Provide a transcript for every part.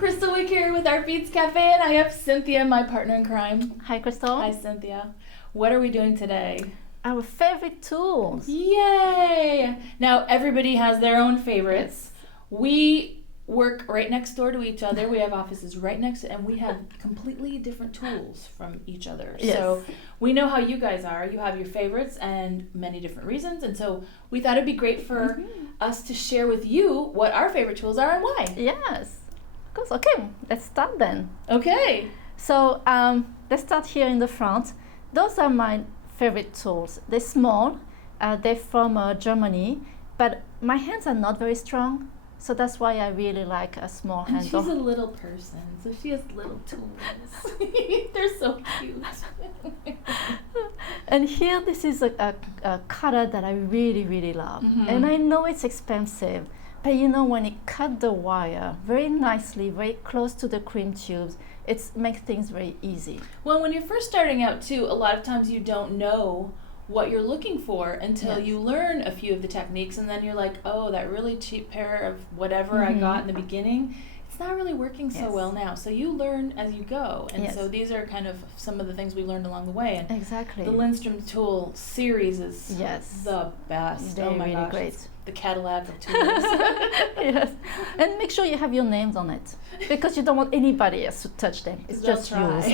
Kristal Wick here with Artbeads Cafe, and I have Cynthia, my partner in crime. Hi, Kristal. Hi, Cynthia. What are we doing today? Our favorite tools. Yay! Now, everybody has their own favorites. Yes. We work right next door to each other. We have offices right next to, and we have completely different tools from each other. Yes. So we know how you guys are. You have your favorites and many different reasons, and so we thought it'd be great for us to share with you what our favorite tools are and why. Yes, of course. Okay, let's start then. Okay. So let's start here in the front. Those are my favorite tools. They're small. They're from Germany, but my hands are not very strong. So that's why I really like a small And handle. she's a little person, so she has little tools. They're so cute. And here, this is a cutter that I really, really love. And I know it's expensive, but you know, when it cut the wire very nicely, very close to the cream tubes, it makes things very easy. Well, when you're first starting out too, a lot of times you don't know what you're looking for until you learn a few of the techniques, and then you're like, oh, that really cheap pair of whatever I got in the beginning, it's not really working so well now. So you learn as you go, and so these are kind of some of the things we learned along the way. And exactly. The Lindstrom tool series is the best. They're oh my really gosh, great. It's the Cadillac of tools. Yes, and make sure you have your names on it, because you don't want anybody else to touch them. It's just yours.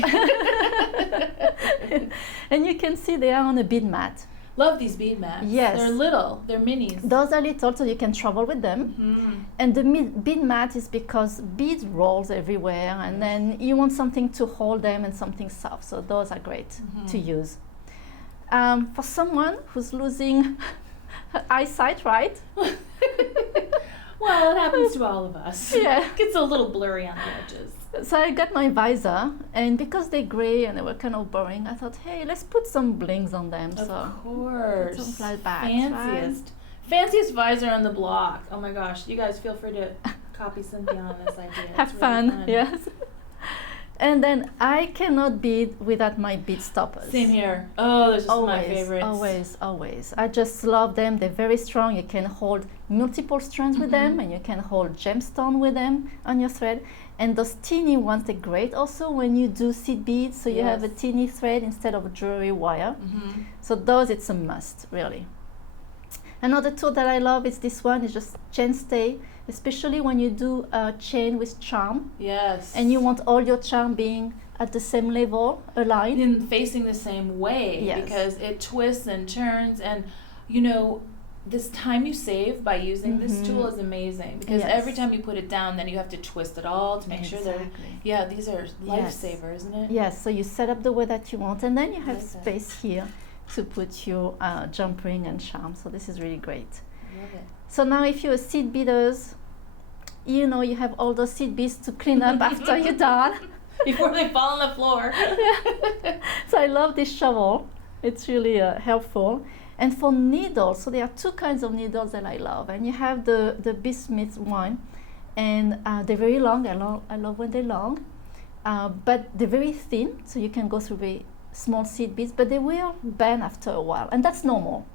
And you can see they are on a bead mat. Love these bead mats. Yes. They're little. They're minis. Those are little, so you can travel with them. And the bead mat is because beads rolls everywhere, and then you want something to hold them and something soft. So those are great to use. For someone who's losing her eyesight, right? Well, it happens to all of us. Yeah. It gets a little blurry on the edges. So I got my visor, and because they're gray and they were kind of boring, I thought, hey, let's put some blings on them. Of course. Some flat backs, Fanciest visor on the block. Oh my gosh. You guys feel free to copy Cynthia on this idea. Have really fun. Yes. And then I cannot bead without my bead stoppers. Same here. Oh, those are my favorites. Always. I just love them. They're very strong. You can hold multiple strands with them, and you can hold gemstone with them on your thread. And those teeny ones, they're great also when you do seed beads. So you have a teeny thread instead of a jewelry wire. So those, it's a must, really. Another tool that I love is this one. It's just chain stay, especially when you do a chain with charm. Yes. And you want all your charm being at the same level, aligned. And facing the same way, because it twists and turns, and you know, this time you save by using this tool is amazing, because every time you put it down, then you have to twist it all to make sure they're, these are lifesaver, isn't it? Yes, so you set up the way that you want, and then you have space here to put your jump ring and charm. So this is really great. Love it. So now if you're a seed beaders, you know, you have all those seed beads to clean up after you're done. Before they fall on the floor. So I love this shovel. It's really helpful. And for needles, so there are two kinds of needles that I love. And you have the Bismuth one, and they're very long. I love when they're long. But they're very thin, so you can go through very small seed beads, but they will bend after a while. And that's normal.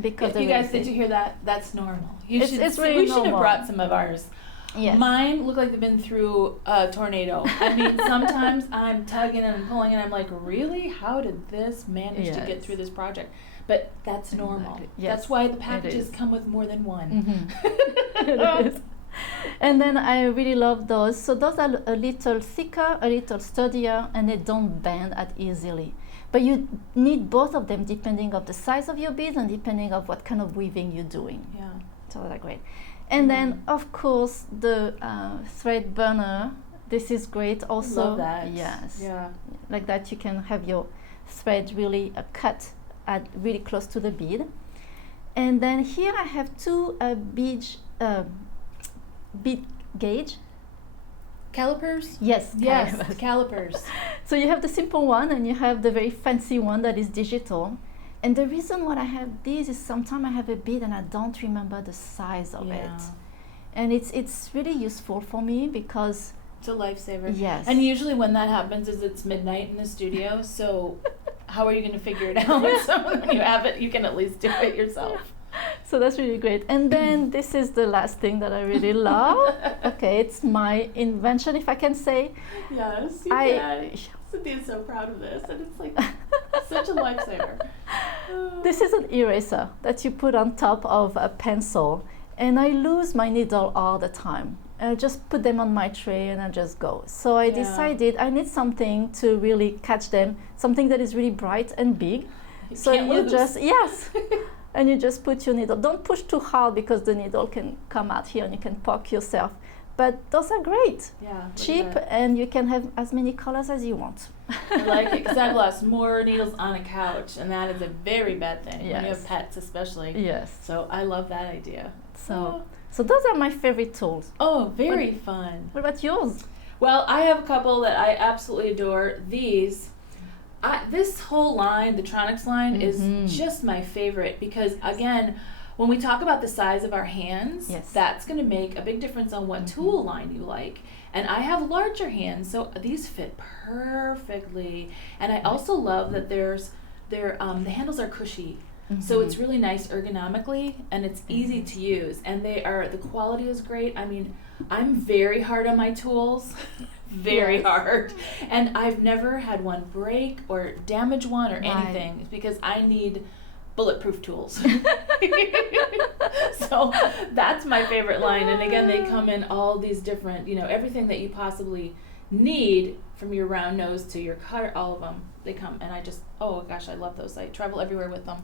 Because you guys, did you hear that? That's normal. It's really we should have brought some of ours. Yes. Mine look like they've been through a tornado. I mean, sometimes I'm tugging and pulling, and I'm like, really? How did this manage to get through this project? But that's normal. Yes. That's why the packages come with more than one. It is. And then I really love those. So those are a little thicker, a little sturdier, and they don't bend as easily. But you need both of them depending on the size of your beads and depending on what kind of weaving you're doing. Yeah. So they're great. And then, of course, the thread burner. This is great also. Love that. Yes. Yeah. Like that, you can have your thread really cut at really close to the bead. And then here I have two bead gauge. Calipers? Yes. Yes, the calipers. So you have the simple one, and you have the very fancy one that is digital. And the reason why I have these is sometimes I have a bead and I don't remember the size of it. And it's really useful for me because it's a lifesaver. Yes. And usually when that happens is it's midnight in the studio, so how are you going to figure it out? So when you have it, you can at least do it yourself. So that's really great. And then this is the last thing that I really love. Okay, it's my invention, if I can say. Yes, you can. Cynthia's so proud of this, and it's like such a lifesaver. This is an eraser that you put on top of a pencil, and I lose my needle all the time. I just put them on my tray and I just go. So I decided I need something to really catch them, something that is really bright and big. So you just, yes, and you just put your needle. Don't push too hard because the needle can come out here and you can poke yourself. But those are great, cheap, and you can have as many colors as you want. I like it because I've lost more needles on a couch, and that is a very bad thing when you have pets, especially. Yes. So I love that idea. So those are my favorite tools. Oh, very fun. What about yours? Well, I have a couple that I absolutely adore. These. This whole line, the Tronics line, is just my favorite because, again, when we talk about the size of our hands, that's going to make a big difference on what tool line you like. And I have larger hands, so these fit perfectly. And I also love that the handles are cushy. So it's really nice ergonomically, and it's easy to use. And the quality is great. I mean, I'm very hard on my tools. Very hard, and I've never had one break or damage one or anything because I need bulletproof tools. So that's my favorite line, and again, they come in all these different, everything that you possibly need, from your round nose to your cutter, all of them, they come, and I just, oh gosh, I love those. I travel everywhere with them.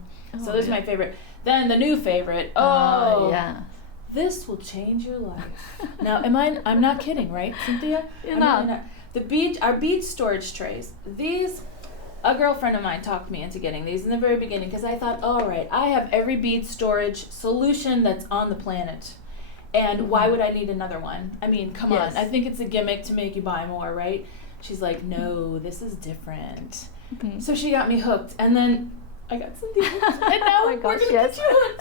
So there's my favorite. Then the new favorite, this will change your life. Now, I'm not kidding, right, Cynthia? You're not. Our bead storage trays, these, a girlfriend of mine talked me into getting these in the very beginning because I thought, all right, I have every bead storage solution that's on the planet. And why would I need another one? I mean, come on. I think it's a gimmick to make you buy more, right? She's like, no, this is different. So she got me hooked. And then I got Cynthia hooked. And now we're going to get you hooked.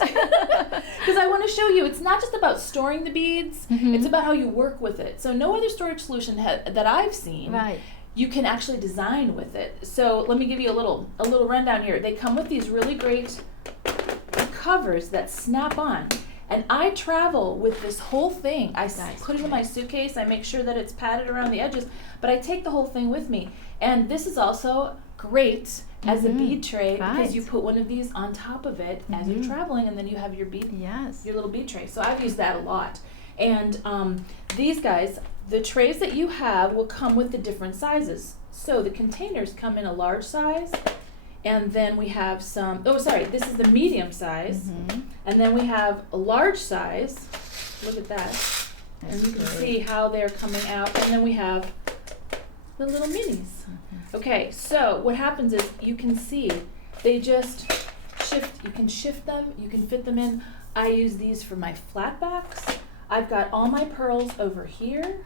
Because I want to show you, it's not just about storing the beads. It's about how you work with it. So no other storage solution that I've seen. You can actually design with it. So let me give you a little rundown here. They come with these really great covers that snap on. And I travel with this whole thing. I put it in my suitcase. I make sure that it's padded around the edges, but I take the whole thing with me. And this is also great as a bead tray because you put one of these on top of it as you're traveling, and then you have your bead, your little bead tray. So I've used that a lot. And these guys, the trays that you have will come with the different sizes. So the containers come in a large size. And then we have this is the medium size. And then we have a large size. Look at that. And you can see how they're coming out. And then we have the little minis. Okay, so what happens is you can see they just shift. You can shift them. You can fit them in. I use these for my flatbacks. I've got all my pearls over here.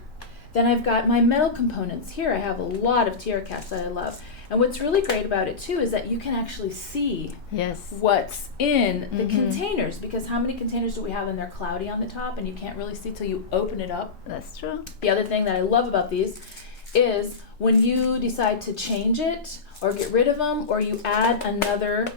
Then I've got my metal components. Here I have a lot of tiara caps that I love. And what's really great about it too is that you can actually see what's in the containers, because how many containers do we have and they're cloudy on the top and you can't really see till you open it up. That's true. The other thing that I love about these is when you decide to change it or get rid of them, or you add another,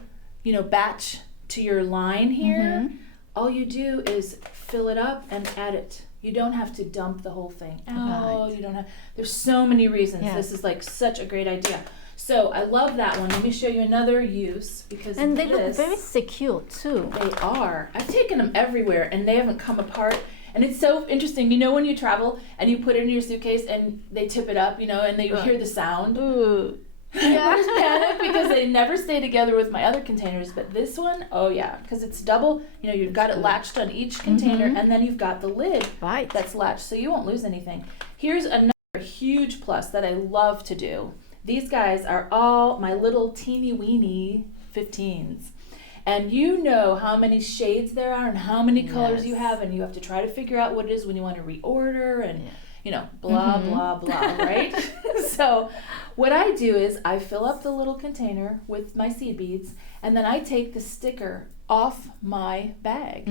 batch to your line here, all you do is fill it up and add it. You don't have to dump the whole thing out. You don't have. There's so many reasons. This is like such a great idea. So I love that one. Let me show you another use because they look very secure too. They are. I've taken them everywhere and they haven't come apart. And it's so interesting. When you travel and you put it in your suitcase and they tip it up, and then you hear the sound. Ooh. I always panic because they never stay together with my other containers. But this one, oh yeah, because it's double. You've got it latched on each container, and then you've got the lid that's latched, so you won't lose anything. Here's another huge plus that I love to do. These guys are all my little teeny weeny 15s. And you know how many shades there are and how many colors you have, and you have to try to figure out what it is when you want to reorder and blah, blah, blah, right? So what I do is I fill up the little container with my seed beads, and then I take the sticker off my bag,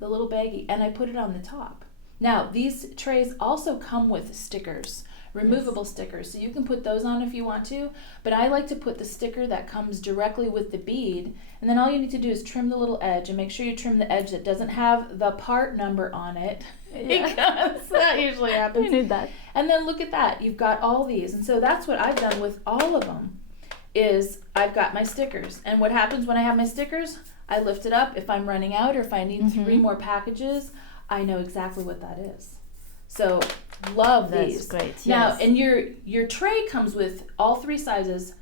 the little baggie, and I put it on the top. Now, these trays also come with stickers removable stickers. So you can put those on if you want to, but I like to put the sticker that comes directly with the bead, and then all you need to do is trim the little edge, and make sure you trim the edge that doesn't have the part number on it, because that usually happens. You need that. And then look at that, you've got all these. And so that's what I've done with all of them, is I've got my stickers. And what happens when I have my stickers, I lift it up. If I'm running out or if I need 3 more packages, I know exactly what that is. So love these. That's great. Yes. Now, and your tray comes with all 3 sizes,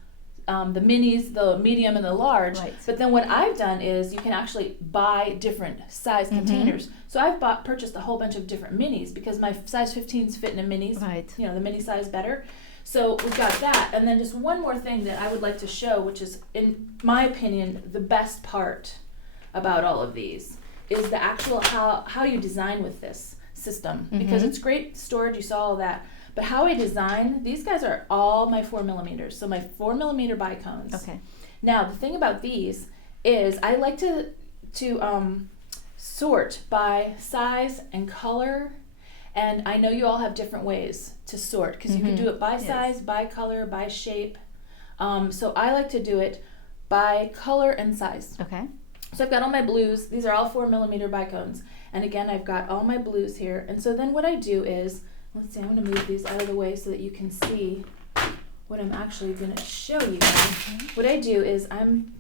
the minis, the medium, and the large. Right. But then what I've done is you can actually buy different size containers. So I've purchased a whole bunch of different minis because my size 15s fit in a minis. Right. You know, the mini size better. So we've got that. And then just one more thing that I would like to show, which is, in my opinion, the best part about all of these, is the actual how you design with this system, because it's great storage, you saw all that, but how I design, these guys are all my 4mm, so my 4mm bicones. Okay. Now the thing about these is I like to sort by size and color, and I know you all have different ways to sort, because you can do it by size, by color, by shape, so I like to do it by color and size. Okay. So I've got all my blues. These are all 4mm bicones. And again, I've got all my blues here. And so then what I do is, let's see, I'm going to move these out of the way so that you can see what I'm actually going to show you. What I do is I'm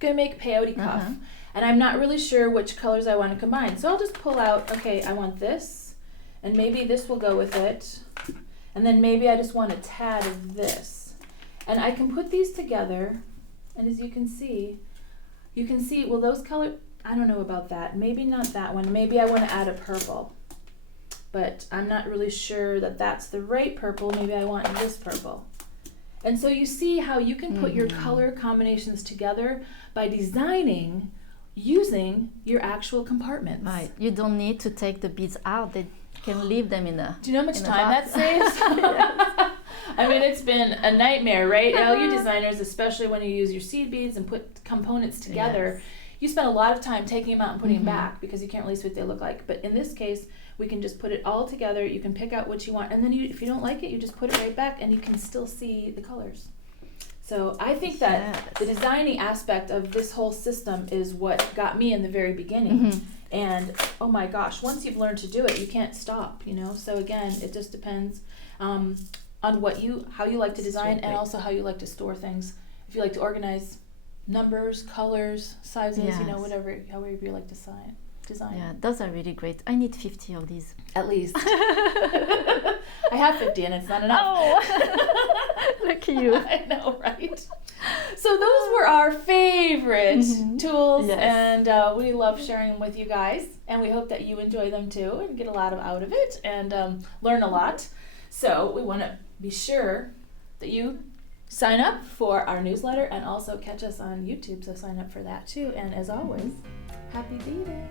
going to make peyote cuff. And I'm not really sure which colors I want to combine. So I'll just pull out, okay, I want this. And maybe this will go with it. And then maybe I just want a tad of this. And I can put these together. And as you can see, well, those colors, I don't know about that. Maybe not that one. Maybe I want to add a purple. But I'm not really sure that that's the right purple. Maybe I want this purple. And so you see how you can put your color combinations together by designing using your actual compartments. Right. You don't need to take the beads out. They can leave them in a. Do you know how much time that saves? I mean, it's been a nightmare, right? All you designers, especially when you use your seed beads and put components together, you spend a lot of time taking them out and putting them back because you can't really see what they look like. But in this case, we can just put it all together. You can pick out what you want, and then if you don't like it, you just put it right back, and you can still see the colors. So I think that the designing aspect of this whole system is what got me in the very beginning. And oh my gosh, once you've learned to do it, you can't stop, you know? So again, it just depends on how you like to design, and also how you like to store things. If you like to organize numbers, colors, sizes, you know, however you like to design. Yeah, those are really great. I need 50 of these. At least. I have 50 and it's not enough. Oh, look at you. I know, right? So those were our favorite tools, and we love sharing them with you guys, and we hope that you enjoy them too and get a lot out of it and learn a lot. So we want to be sure that you sign up for our newsletter and also catch us on YouTube, so sign up for that too. And as always, happy beading!